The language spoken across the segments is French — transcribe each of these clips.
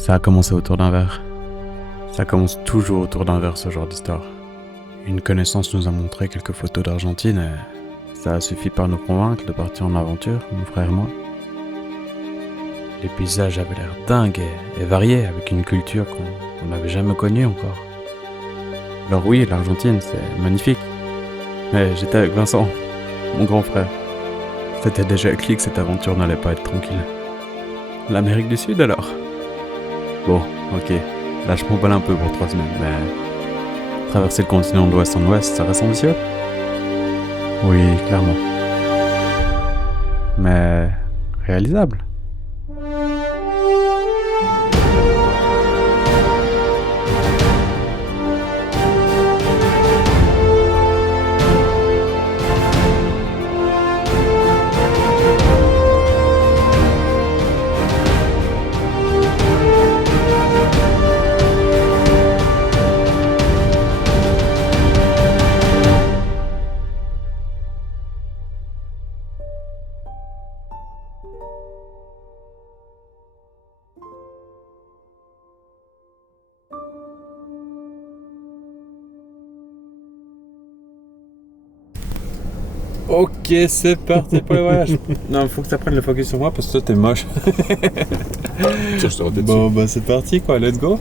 Ça a commencé autour d'un verre. Ça commence toujours autour d'un verre, ce genre d'histoire. Une connaissance nous a montré quelques photos d'Argentine et ça a suffi pour nous convaincre de partir en aventure, mon frère et moi. Les paysages avaient l'air dingues et variés, avec une culture qu'on n'avait jamais connue encore. Alors oui, l'Argentine, c'est magnifique. Mais j'étais avec Vincent, mon grand frère. C'était déjà clair que cette aventure n'allait pas être tranquille. L'Amérique du Sud alors? Bon, ok, là je m'emballe un peu pour 3 semaines, mais traverser le continent d'ouest en ouest, ça reste ambitieux? Oui, clairement. Mais réalisable. Ok, c'est parti pour le voyage. Non, faut que tu apprennes le focus sur moi parce que toi t'es moche. Bon, bah c'est parti quoi, let's go.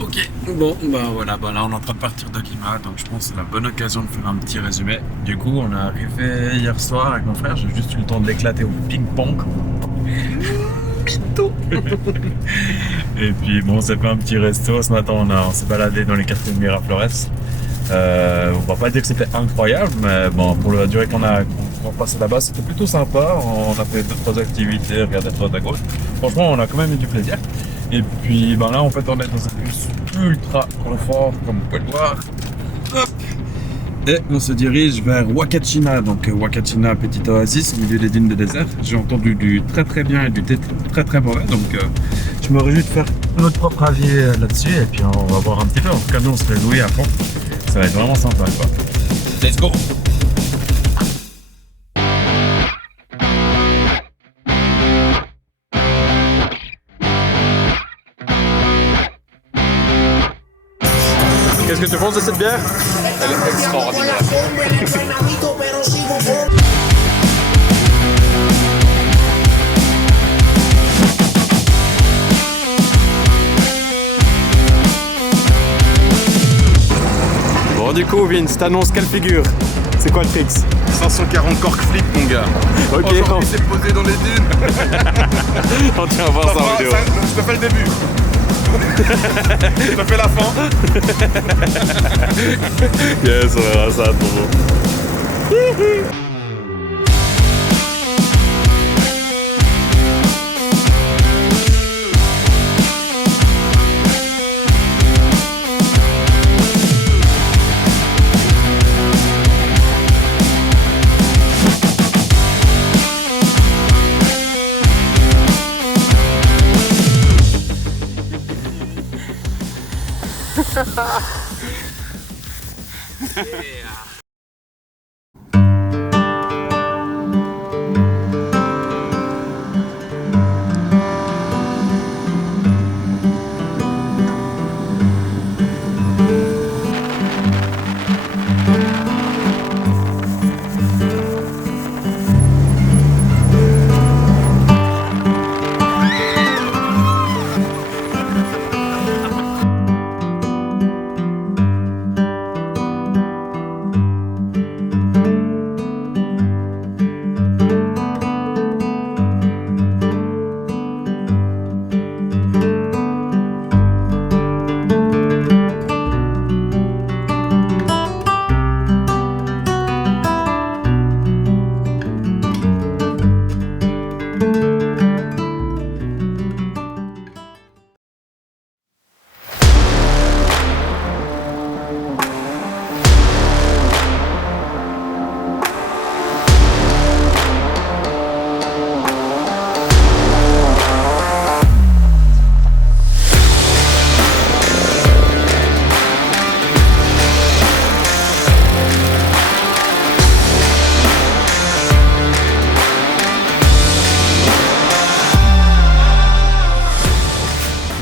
Ok, bon, bah voilà, bah là on est en train de partir de Lima, donc je pense que c'est la bonne occasion de faire un petit résumé. Du coup, on est arrivé hier soir avec mon frère, j'ai juste eu le temps de l'éclater au ping-pong. Pito. Et puis bon, on s'est fait un petit resto, ce matin on s'est baladé dans les quartiers de Miraflores. On va pas dire que c'était incroyable, mais bon, pour la durée qu'on a passé là-bas, c'était plutôt sympa. On a fait 2-3 activités, regardé à droite à gauche. Franchement, on a quand même eu du plaisir. Et puis ben là, en fait, on est dans un bus ultra confort, comme vous pouvez le voir. Hop. Et on se dirige vers Huacachina. Donc Huacachina, petite oasis au milieu des dunes de désert. J'ai entendu du très très bien et du très très mauvais. Donc je me réjouis de faire notre propre avis là-dessus. Et puis on va voir un petit peu. En tout cas, nous, on se fait louer à fond. Ça va être vraiment sympa, quoi. Let's go! Qu'est-ce que tu penses de cette bière? Elle est extraordinaire. Bon, du coup, Vince, t'annonces quelle figure? C'est quoi le tricks? 540 cork flip, mon gars. Ok, Aujourd'hui, c'est posé dans les dunes. on tient à voir ça en vidéo. Je te fais le début. Je te fais la fin. Yes, on verra ça, trop beau.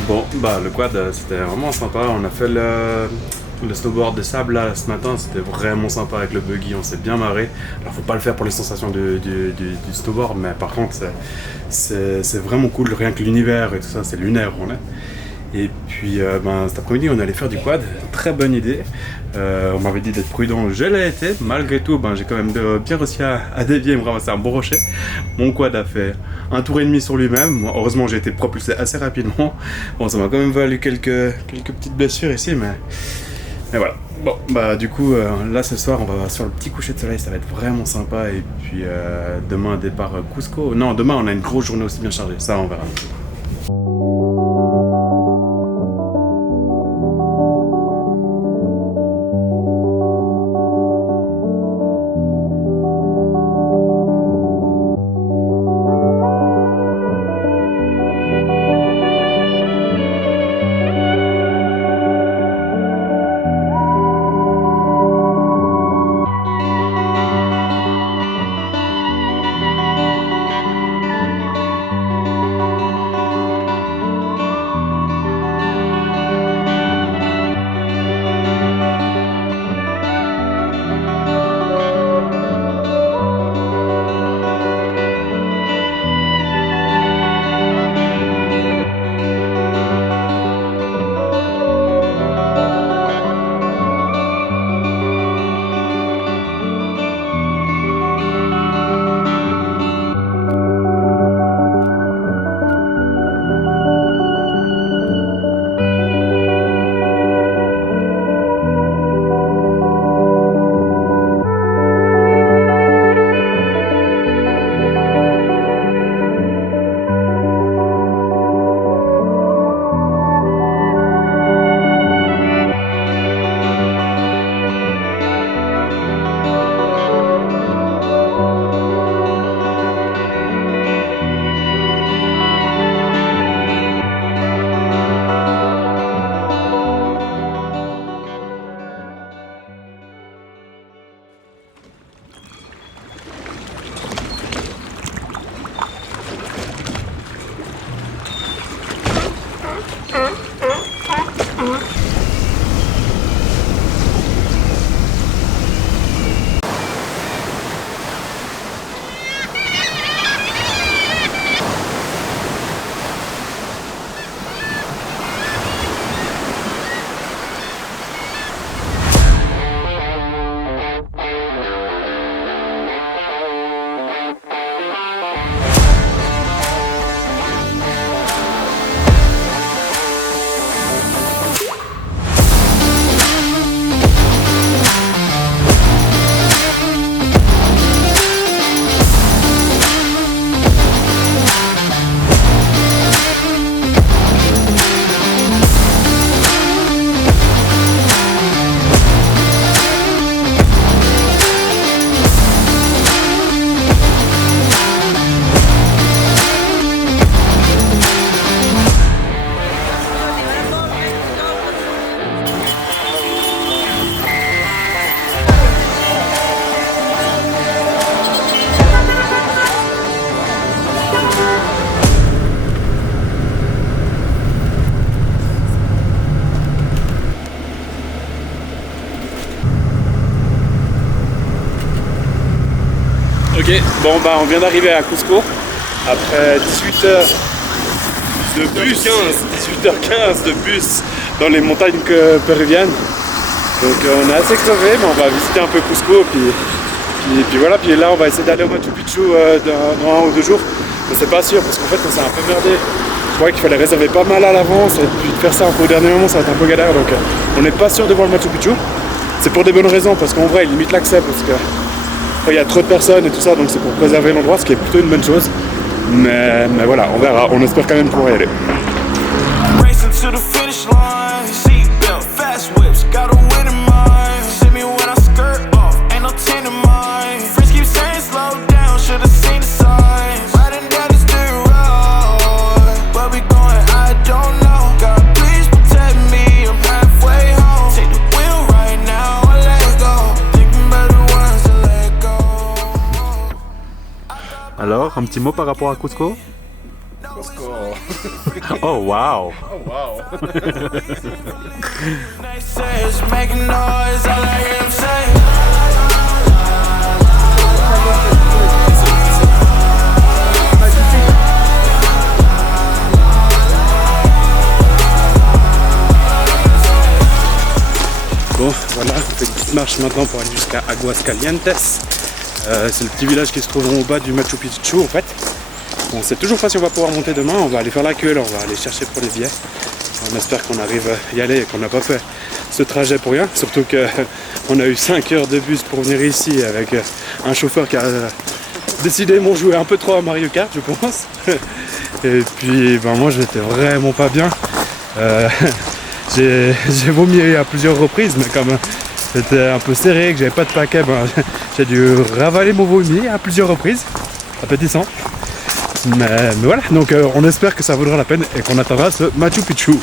Bon, bah le quad c'était vraiment sympa. On a fait le snowboard de sable là ce matin, c'était vraiment sympa avec le buggy, on s'est bien marré. Alors faut pas le faire pour les sensations du snowboard, mais par contre c'est vraiment cool, rien que l'univers et tout ça, c'est lunaire on est. Et puis cet après-midi on allait faire du quad, très bonne idée. On m'avait dit d'être prudent, je l'ai été. Malgré tout, j'ai quand même bien réussi à dévier et me ramasser un bon rocher. Mon quad a fait un tour et demi sur lui-même. Moi, heureusement j'ai été propulsé assez rapidement. Bon, ça m'a quand même valu quelques petites blessures ici, mais voilà. Bon, du coup, là ce soir on va sur le petit coucher de soleil, ça va être vraiment sympa. Et puis demain départ Cusco. Non, demain on a une grosse journée aussi bien chargée, ça on verra. Ok, bon bah on vient d'arriver à Cusco après 18h de bus, 18h15 de bus dans les montagnes péruviennes. Donc on est assez crevé, mais on va visiter un peu Cusco, puis voilà, puis là on va essayer d'aller au Machu Picchu dans 1 ou 2 jours. Mais c'est pas sûr parce qu'en fait on s'est un peu merdé. Je croyais qu'il fallait réserver pas mal à l'avance et puis de faire ça un peu au dernier moment ça va être un peu galère, donc on n'est pas sûr de voir le Machu Picchu. C'est pour des bonnes raisons parce qu'en vrai il limite l'accès parce que il y a trop de personnes et tout ça, donc c'est pour préserver l'endroit, ce qui est plutôt une bonne chose. Mais voilà, on verra, on espère quand même pouvoir y aller. Racing to the finish line, seatbelt, fast whips, got a win in mind. See me when I skirt off, ain't no 10 in mind. Friends keep saying slow down, should've seen the signs. Riding down this dirt road, where we going, I don't know. God, please protect me, I'm halfway home. Take the wheel right now, I let go. Thinking about the ones that let go. Alors, un petit mot par rapport à Cusco? Cusco. Oh wow! Oh wow. Naysayers making noise, all I hear them say. Bon, voilà, on fait une petite marche maintenant pour aller jusqu'à Aguascalientes. C'est le petit village qui se trouve au bas du Machu Picchu en fait. On sait toujours pas si on va pouvoir monter demain, on va aller faire la queue, là, on va aller chercher pour les billets. On espère qu'on arrive à y aller et qu'on n'a pas fait ce trajet pour rien. Surtout qu'on a eu 5 heures de bus pour venir ici avec un chauffeur qui a décidément joué un peu trop à Mario Kart, je pense. Et puis ben, moi j'étais vraiment pas bien. J'ai vomi à plusieurs reprises, mais comme c'était un peu serré, que j'avais pas de paquet, ben, j'ai dû ravaler mon vomi à plusieurs reprises, appétissant. Mais voilà, donc on espère que ça vaudra la peine et qu'on atteindra ce Machu Picchu.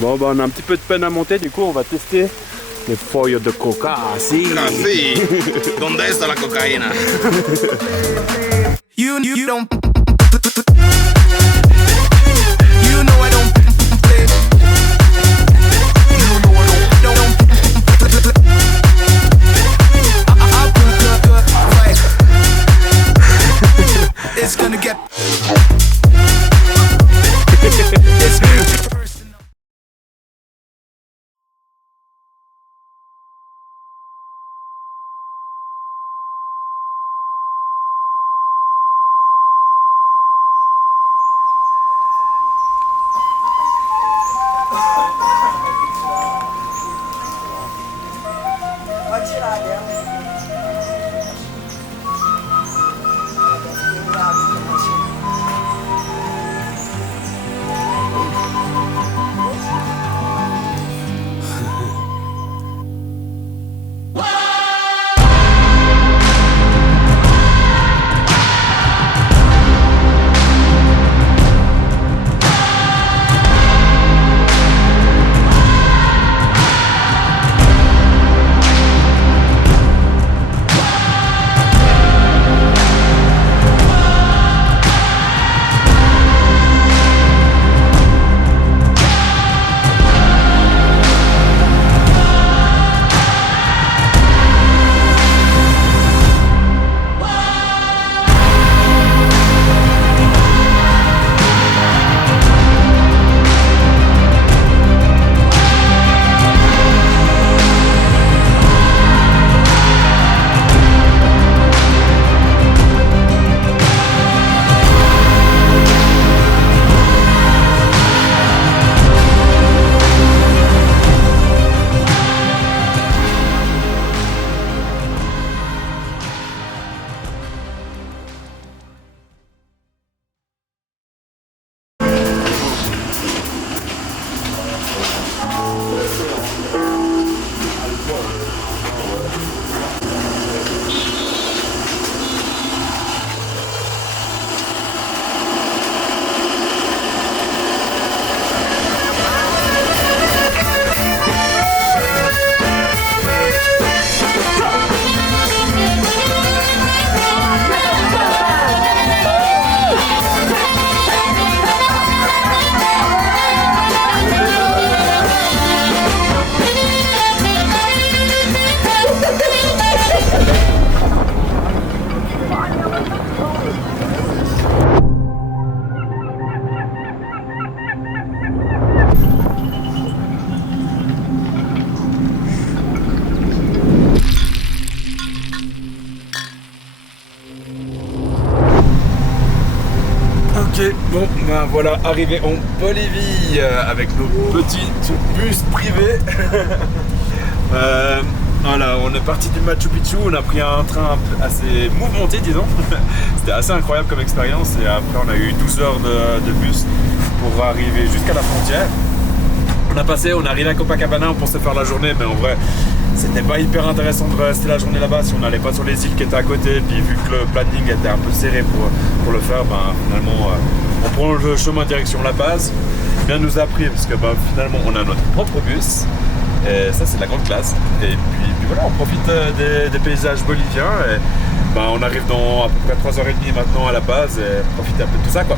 Bon bah on a un petit peu de peine à monter, du coup on va tester les feuilles de coca. Si. Así. ¿Dónde está la cocaína? You don't. You know I don't play. You know I don't. I'll put up a fight. It's gonna get. It's personal. ben voilà, arrivé en Bolivie avec nos petits bus privés. Voilà, on est parti du Machu Picchu, on a pris un train assez mouvementé, disons. C'était assez incroyable comme expérience et après on a eu 12 heures de bus pour arriver jusqu'à la frontière. On est arrivé à Copacabana, on pensait faire la journée, mais en vrai, c'était pas hyper intéressant de rester la journée là-bas si on n'allait pas sur les îles qui étaient à côté. Puis vu que le planning était un peu serré pour le faire, ben, finalement, on prend le chemin direction La Paz. Bien nous a pris parce que ben, finalement, on a notre propre bus. Et ça, c'est de la grande classe. Et puis voilà, on profite des paysages boliviens. Et ben, on arrive dans à peu près 3h30 maintenant à La Paz et profite un peu de tout ça, quoi.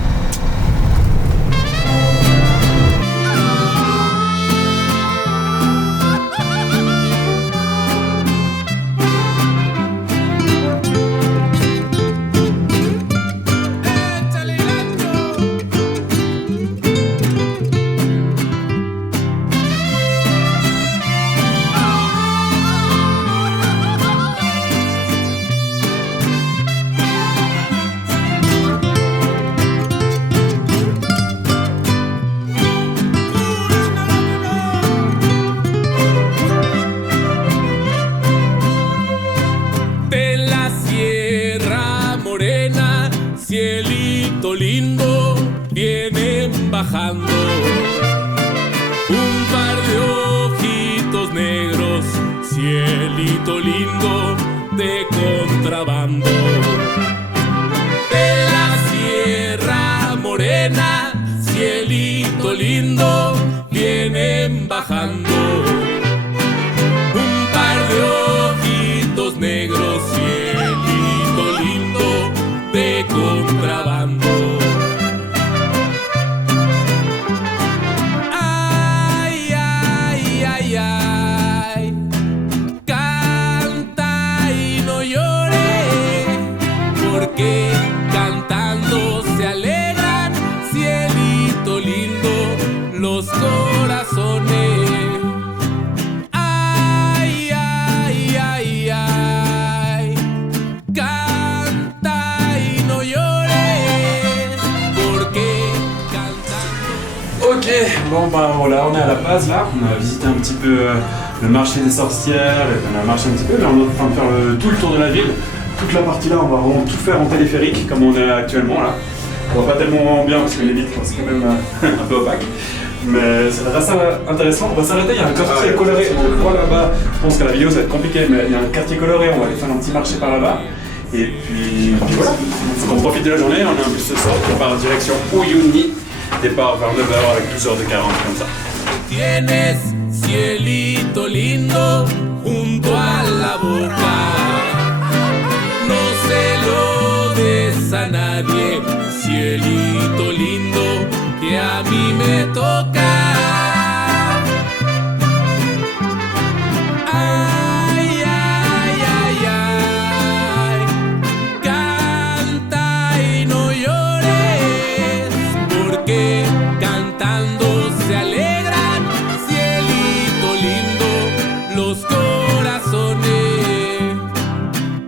Cielito lindo, vienen bajando un par de ojitos negros, cielito lindo de contrabando. De la Sierra Morena, cielito lindo, vienen bajando un par de ojitos negros, cielito lindo de contrabando. Ay, ay, ay, ay, canta y no llores, porque cantando se alegran, cielito lindo, los corazones. Ay, ay, ay, ay, canta y no llores, porque cantando. Ok, bon ben voilà, on est à La Paz là, on a visité un petit peu le marché des sorcières, et on a marché un petit peu, mais on est en train de faire tout le tour de la ville. Toute la partie là, on va vraiment tout faire en téléphérique, comme on est actuellement là. On voit pas tellement bien parce que les vitres c'est quand même un peu opaque. Mais ça va être assez intéressant. On va s'arrêter, il y a un quartier coloré. On le voit là-bas. Je pense que la vidéo ça va être compliqué, mais il y a un quartier coloré. On va aller faire un petit marché par là-bas. Et puis voilà. Il faut qu'on profite de la journée. On a un bus ce soir qui part en direction Uyuni. Départ vers 9h avec 12h de 40 comme ça. Tienes cielito lindo junto a la boca, no se lo des a nadie, cielito lindo que a mí me toca. Ay, ay, ay, ay, canta y no llores, porque cantando se alegran, cielito lindo, los corazones.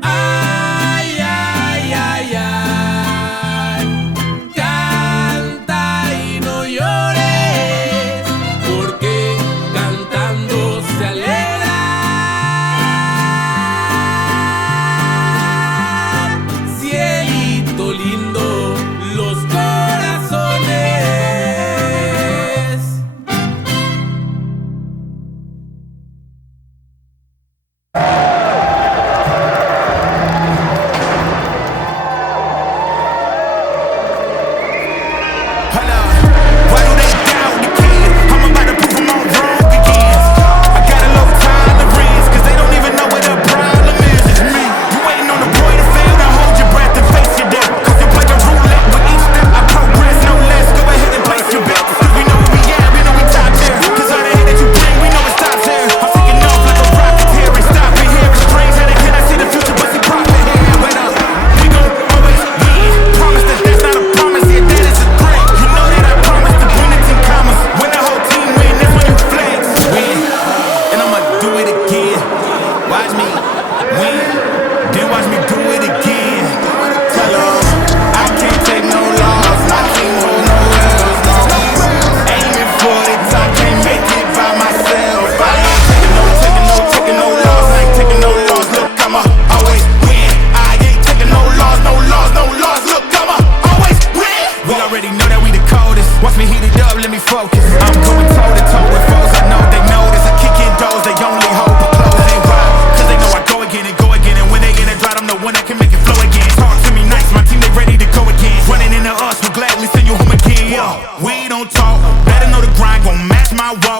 Ay, ay, ay, ay, canta y no llores,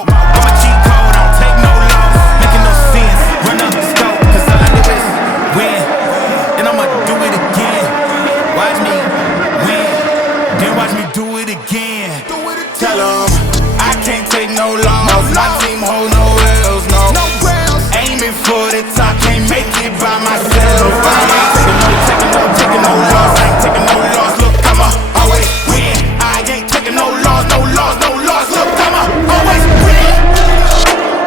I'm a cheat code, I don't take no loss. Making no sense, run up the scope, cause all I do is win. And I'ma do it again. Watch me win, then watch me do it again. Tell 'em I can't take no loss. My team hold no L's, no. Aiming for the top, can't make it by myself. I ain't taking no loss. I ain't taking no loss. Look, I'ma always win. I ain't taking no loss, no loss, no loss. Look, I'ma always win.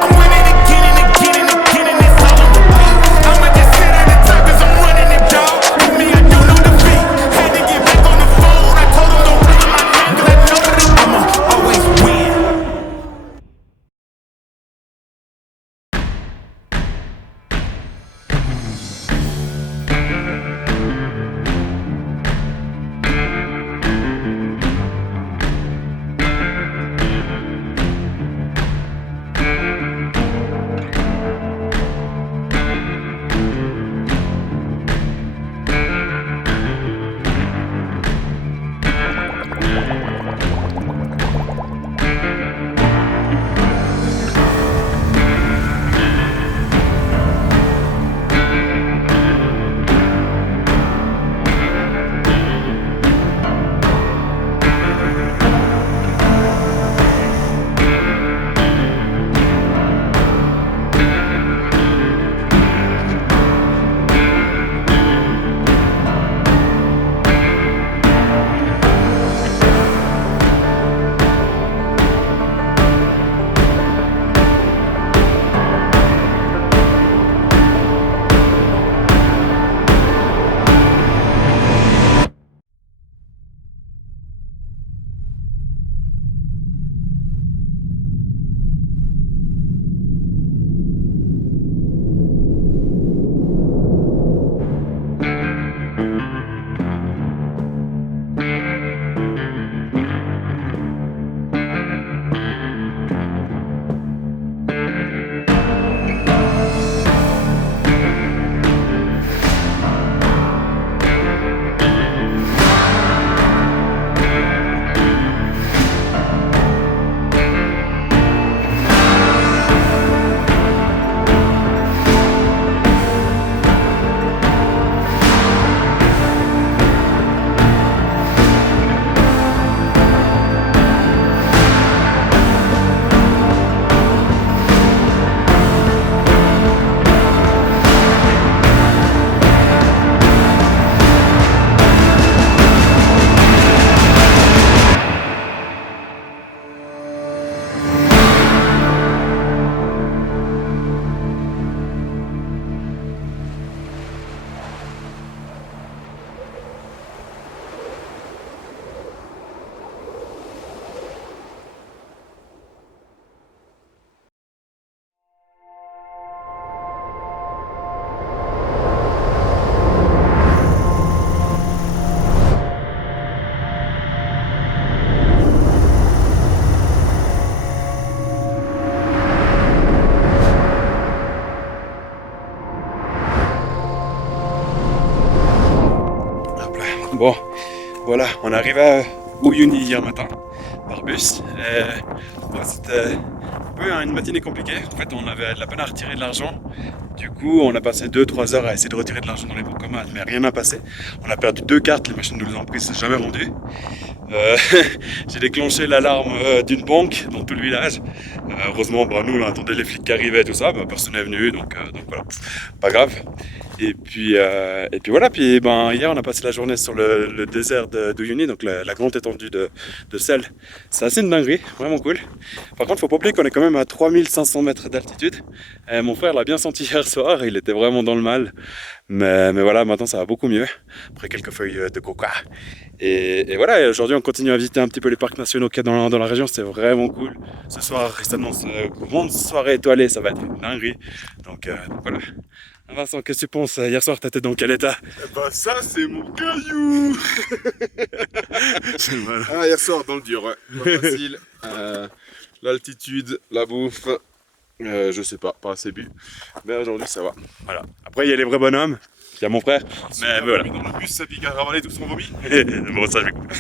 I'm winning again and again and again, and it's all on repeat. I'ma just sit at the top 'cause I'm running it, dog. With me, I do no defeat. Had to get back on the phone. I told them don't bring my name 'cause I know that I'ma always win. Bon, voilà, on est arrivé à Uyuni hier matin par bus. C'était un peu une matinée compliquée. En fait, on avait de la peine à retirer de l'argent. Du coup, on a passé 2-3 heures à essayer de retirer de l'argent dans les bancomates, mais rien n'a passé. On a perdu 2 cartes, les machines nous les ont prises, c'est jamais rendu. J'ai déclenché l'alarme d'une banque dans tout le village. Heureusement, nous on attendait les flics qui arrivaient et tout ça, personne n'est venu, donc voilà, pas grave. Et puis voilà, hier on a passé la journée sur le désert d'Uyuni, donc la grande étendue de sel. C'est assez une dinguerie, vraiment cool. Par contre, faut pas oublier qu'on est quand même à 3500 mètres d'altitude. Mon frère l'a bien senti hier soir, il était vraiment dans le mal. Mais voilà, maintenant ça va beaucoup mieux, après quelques feuilles de coca. Et voilà, aujourd'hui on continue à visiter un petit peu les parcs nationaux qu'il y a dans la région, c'est vraiment cool. Ce soir, il s'annonce une grande soirée étoilée, ça va être une dinguerie. Donc voilà. Vincent, qu'est-ce que tu penses? Hier soir, t'étais dans quel état? Ça, c'est mon caillou. Hier soir, dans le dur, ouais. Pas facile. L'altitude, la bouffe, je sais pas assez bu. Mais aujourd'hui, ça va. Voilà. Après, il y a les vrais bonhommes. Il y a mon frère. Mais voilà. Dans le bus, ça pique à ravaler tout son vomi. Bon, ça, je vais couper.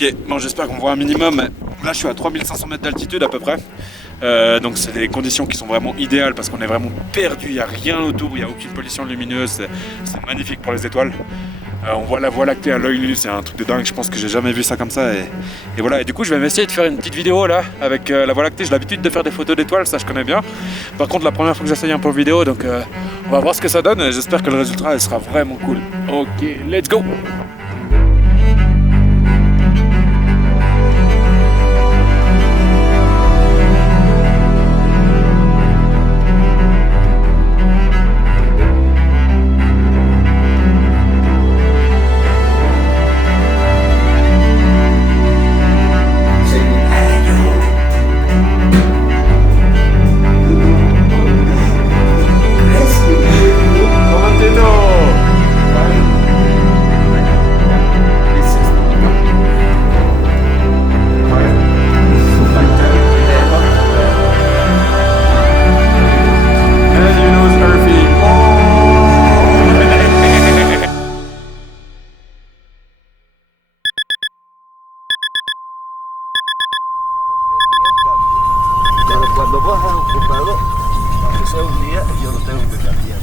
Ok, bon j'espère qu'on voit un minimum. Là je suis à 3500 mètres d'altitude à peu près. Donc c'est des conditions qui sont vraiment idéales parce qu'on est vraiment perdu, il n'y a rien autour, il n'y a aucune pollution lumineuse, c'est magnifique pour les étoiles. On voit la Voie lactée à l'œil nu, c'est un truc de dingue, je pense que j'ai jamais vu ça comme ça. Et voilà, et du coup je vais essayer de faire une petite vidéo là avec la Voie lactée. J'ai l'habitude de faire des photos d'étoiles, ça je connais bien. Par contre la première fois que j'essaye un peu vidéo, donc on va voir ce que ça donne. J'espère que le résultat sera vraiment cool. Ok, let's go! Pero cuando vos has ocupado, aunque sea un día, yo lo tengo que cambiar.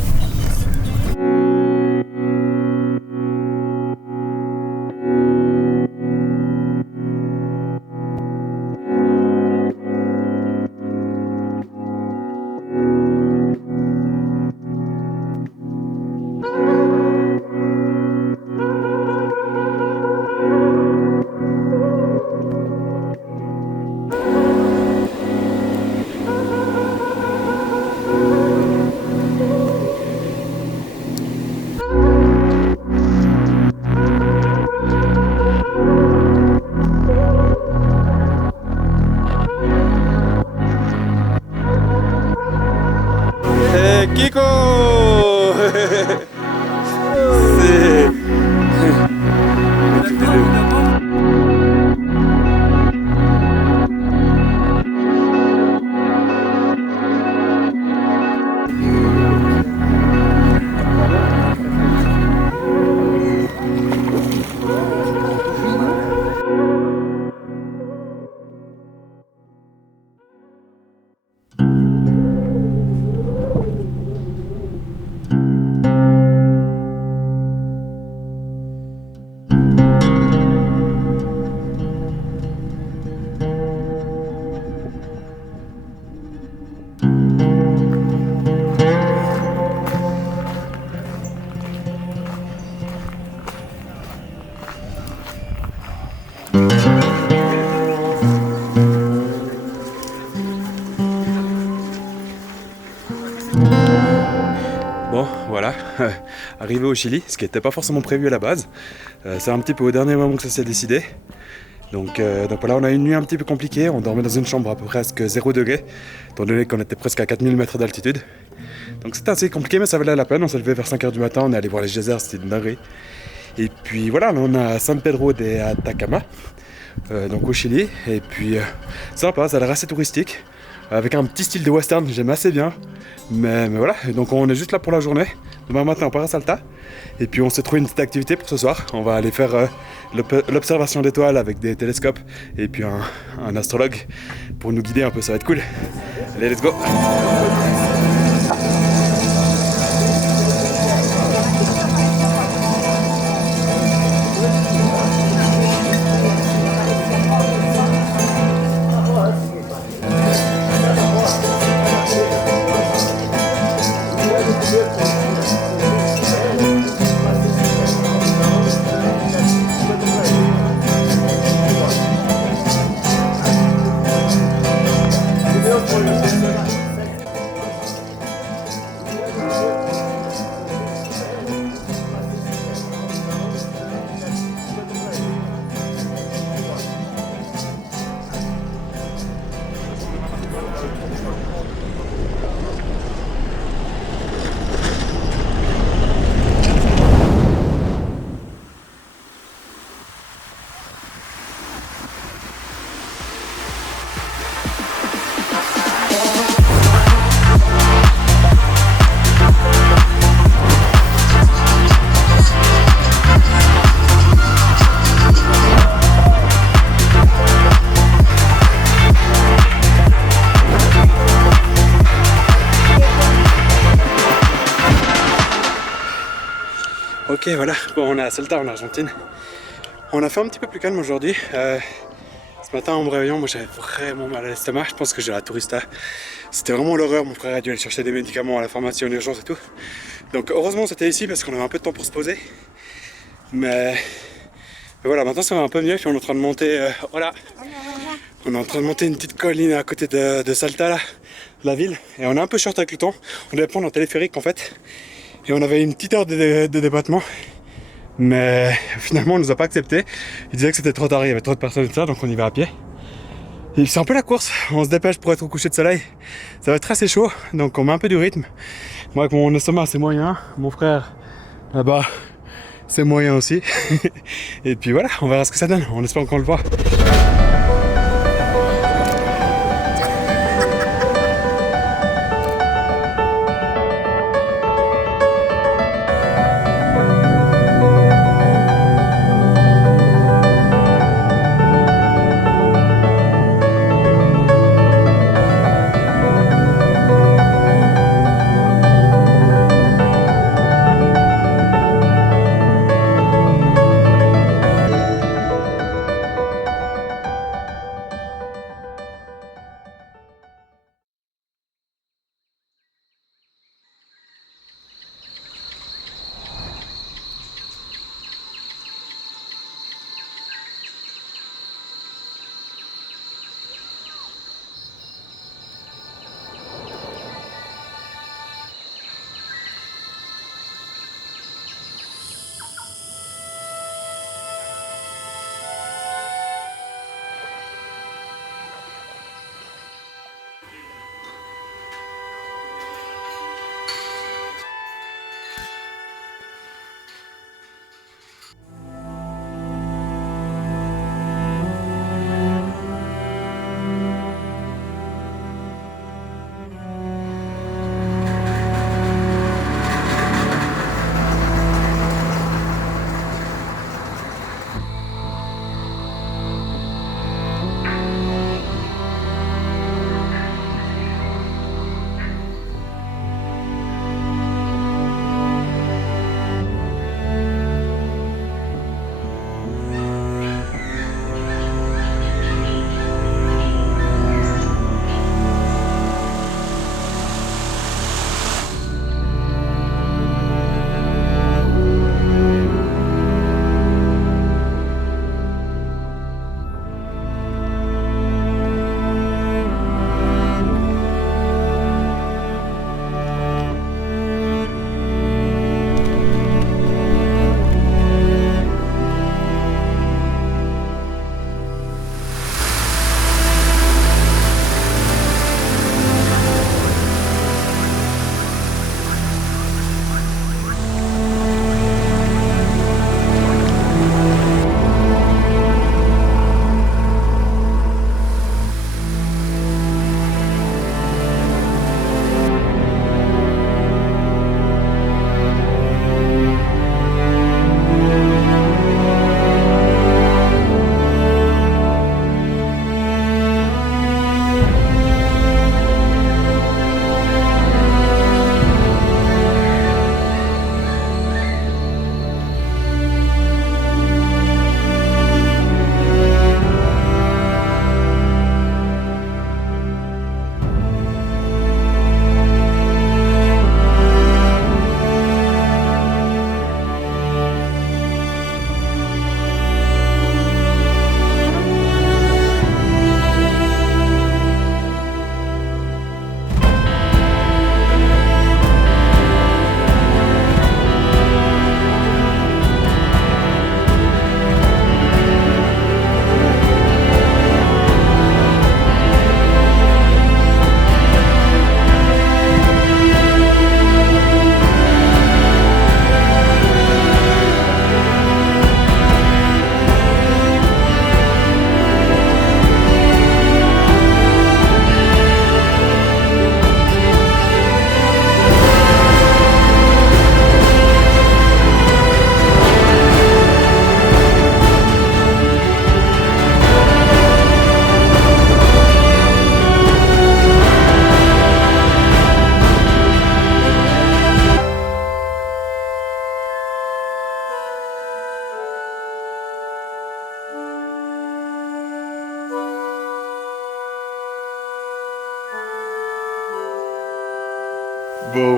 Kiko C'est... Bon, voilà, arrivé au Chili, ce qui n'était pas forcément prévu à la base. C'est un petit peu au dernier moment que ça s'est décidé. Donc voilà, on a une nuit un petit peu compliquée. On dormait dans une chambre à peu presque 0 degré, étant donné qu'on était presque à 4000 mètres d'altitude. Donc c'était assez compliqué, mais ça valait la peine. On s'est levé vers 5h du matin, on est allé voir les geysers, c'était une dinguerie. Et puis voilà, là on est à San Pedro de Atacama, donc au Chili. Et puis sympa, ça a l'air assez touristique, avec un petit style de western, j'aime assez bien. Mais voilà, donc on est juste là pour la journée. Demain matin on part à Salta. Et puis on s'est trouvé une petite activité pour ce soir. On va aller faire l'observation d'étoiles avec des télescopes. Et puis un astrologue pour nous guider un peu, ça va être cool. Allez, let's go! Ok, voilà, bon, on est à Salta en Argentine. On a fait un petit peu plus calme aujourd'hui. Ce matin en me réveillant, moi j'avais vraiment mal à l'estomac. Je pense que j'ai la tourista. C'était vraiment l'horreur. Mon frère a dû aller chercher des médicaments à la pharmacie en urgence et tout. Donc heureusement c'était ici parce qu'on avait un peu de temps pour se poser. Mais voilà, maintenant ça va un peu mieux. Puis on est en train de monter. Voilà. On est en train de monter une petite colline à côté de Salta, là, de la ville. Et on est un peu short avec le temps. On devait prendre un téléphérique en fait. Et on avait une petite heure de débattement. Mais finalement on nous a pas accepté. Il disait que c'était trop tard, il y avait trop de personnes et tout ça, donc on y va à pied. Et c'est un peu la course, on se dépêche pour être au coucher de soleil. Ça va être assez chaud, donc on met un peu du rythme. Moi avec mon estomac c'est moyen, mon frère là-bas c'est moyen aussi. Et puis voilà, on verra ce que ça donne, on espère qu'on le voit.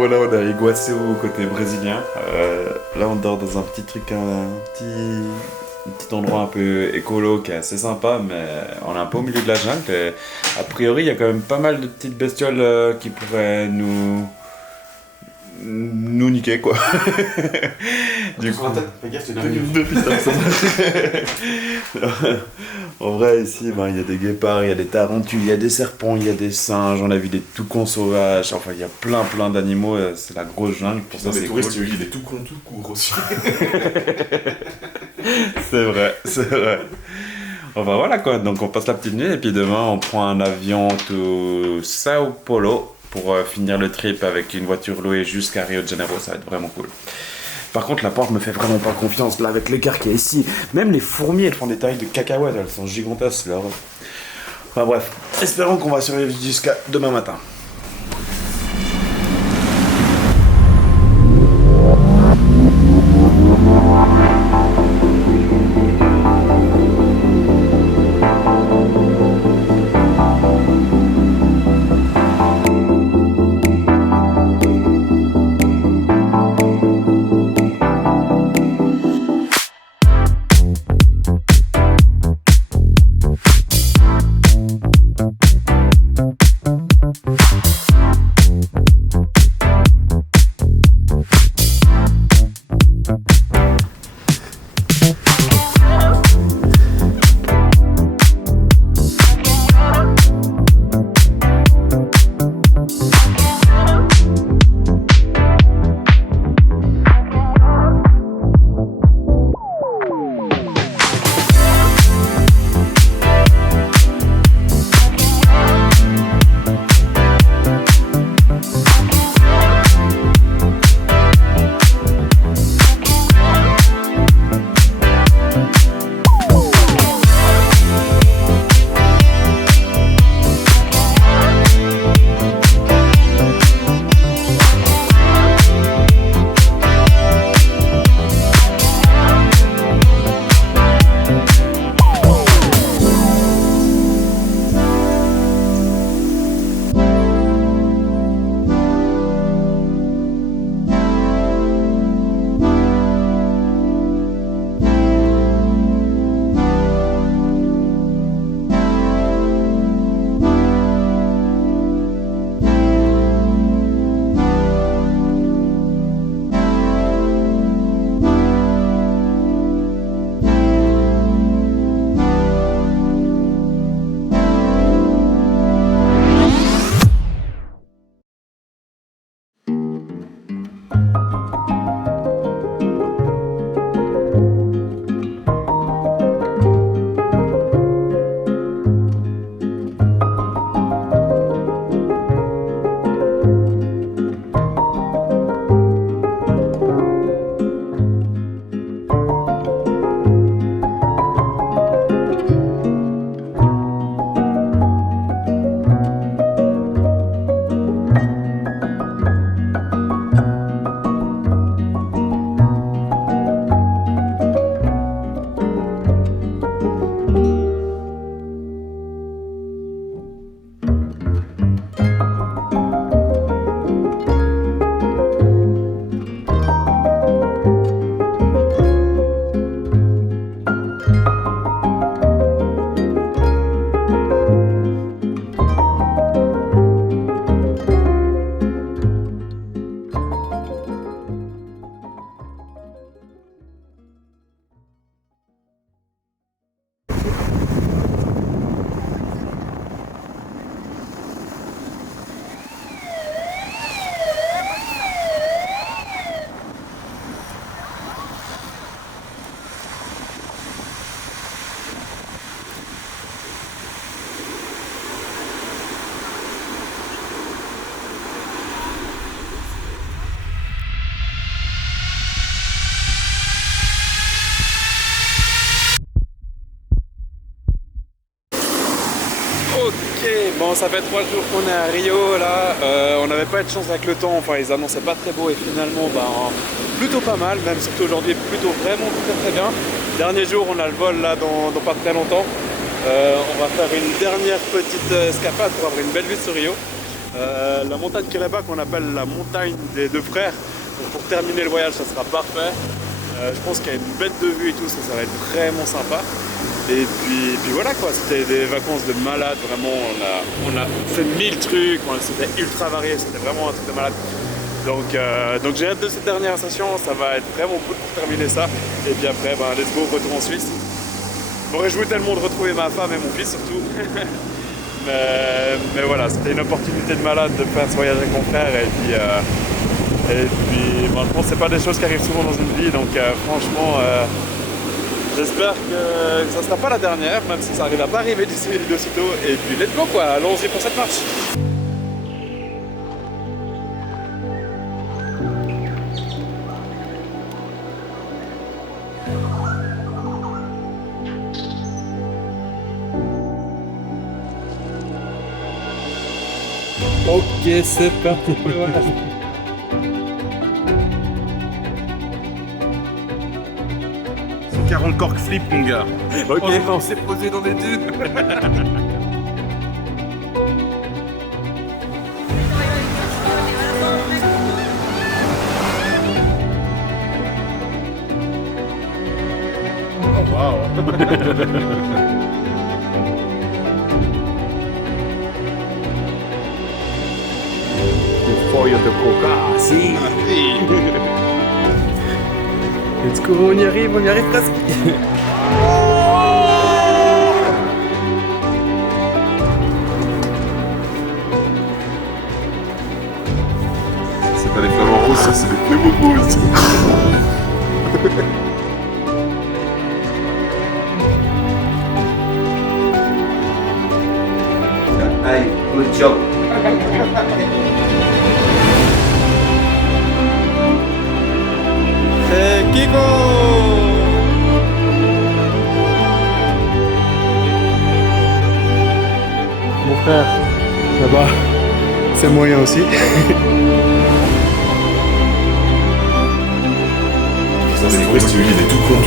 là on a Iguaçu côté brésilien. Là on dort dans un petit truc, un petit endroit un peu écolo qui est assez sympa, mais on est un peu au milieu de la jungle. Et a priori il y a quand même pas mal de petites bestioles qui pourraient nous niquer quoi. Du coup, fais gaffe, t'es en vrai ici il y a des guépards, il y a des tarentules, il y a des serpents, il y a des singes, on a vu des toucans sauvages, enfin il y a plein d'animaux, c'est la grosse jungle, pour ça c'est cool. il y a des tout courts aussi. C'est vrai. Enfin voilà quoi, donc on passe la petite nuit et puis demain on prend un avion to Sao Paulo pour finir le trip avec une voiture louée jusqu'à Rio de Janeiro, ça va être vraiment cool. Par contre la porte me fait vraiment pas confiance, là avec l'écart qu'il y a ici, même les fourmis elles font des tailles de cacahuètes, elles sont gigantesques là. Enfin bref, espérons qu'on va survivre jusqu'à demain matin. Bon, ça fait 3 jours qu'on est à Rio là, on n'avait pas eu de chance avec le temps, enfin ils annonçaient pas très beau et finalement plutôt pas mal, même surtout aujourd'hui plutôt vraiment très bien. Dernier jour on a le vol là dans pas très longtemps, on va faire une dernière petite escapade pour avoir une belle vue sur Rio La montagne Kireba qu'on appelle la montagne des deux frères. Donc pour terminer le voyage, ça sera parfait. Je pense qu'il y a une bête de vue et tout, ça va être vraiment sympa. Et puis voilà quoi, c'était des vacances de malade, vraiment. On a fait 1000 trucs, c'était ultra varié, c'était vraiment un truc de malade. Donc j'ai hâte de cette dernière session, ça va être vraiment cool pour terminer ça. Et puis après, let's go, retour en Suisse. Je me réjouis tellement de retrouver ma femme et mon fils surtout. mais voilà, c'était une opportunité de malade de faire ce voyage avec mon frère. Et puis je pense que c'est pas des choses qui arrivent souvent dans une vie. Donc franchement, j'espère que ça sera pas la dernière, même si ça arrive à pas arriver de sitôt. Et puis let's go quoi, allons-y pour cette marche. Ok, c'est parti pour le voyage. 40 cork flip, mon gars. Ok, on s'est posé dans des dunes. Oh, wow. Foglio de coca, si. Let's go, on y arrive presque. C'est pas des flamants roses, ça c'est des flamants roses. Hey, good job. C'est Kiko. Mon frère, là-bas, c'est moyen aussi. Ça c'est vrai, si tu veux, il est tout con.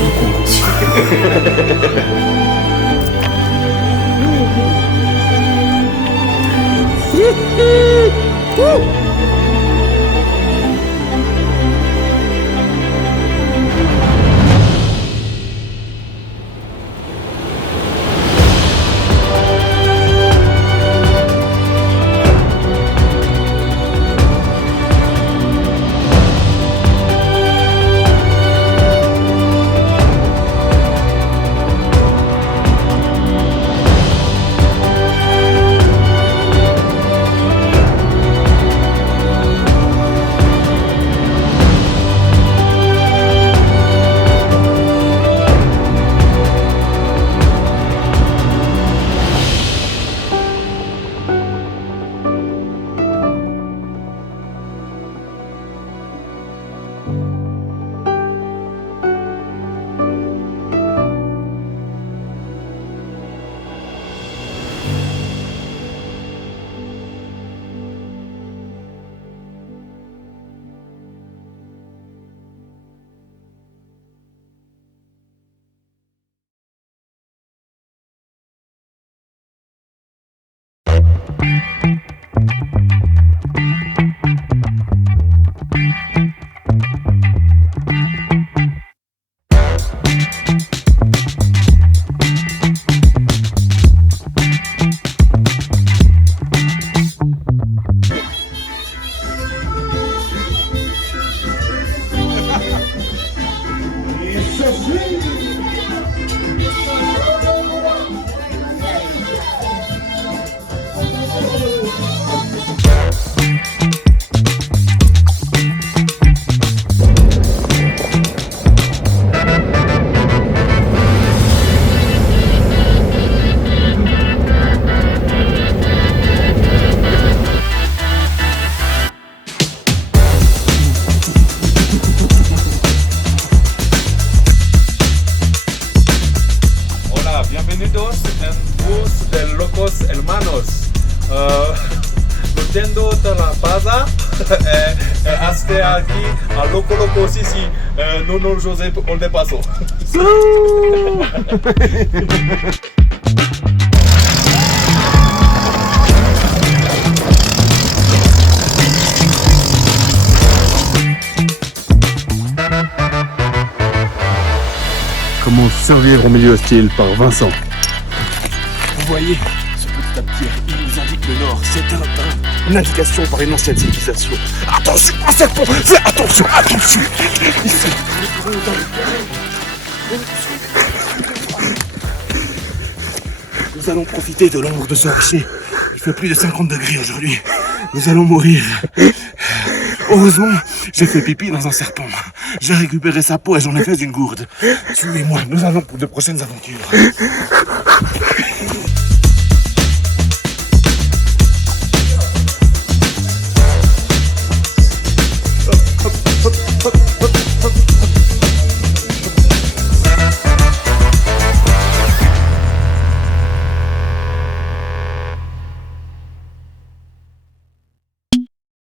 bienvenidos en bus de Locos Hermanos. Lutendo de la Paza, hasta aquí a Loco Loco Sisi, no José Oldepaso. Comment survivre au milieu hostile par Vincent. Vous voyez, ce petit à petit, il nous indique le nord. C'est une indication par une ancienne civilisation. Attention, un serpent! Fais attention, attention! Ici, nous courons dans le terrain. Nous allons profiter de l'ombre de ce rocher. Il fait plus de 50 degrés aujourd'hui. Nous allons mourir. Heureusement, j'ai fait pipi dans un serpent. J'ai récupéré sa peau et j'en ai fait une gourde. Suivez-moi, nous allons pour de prochaines aventures.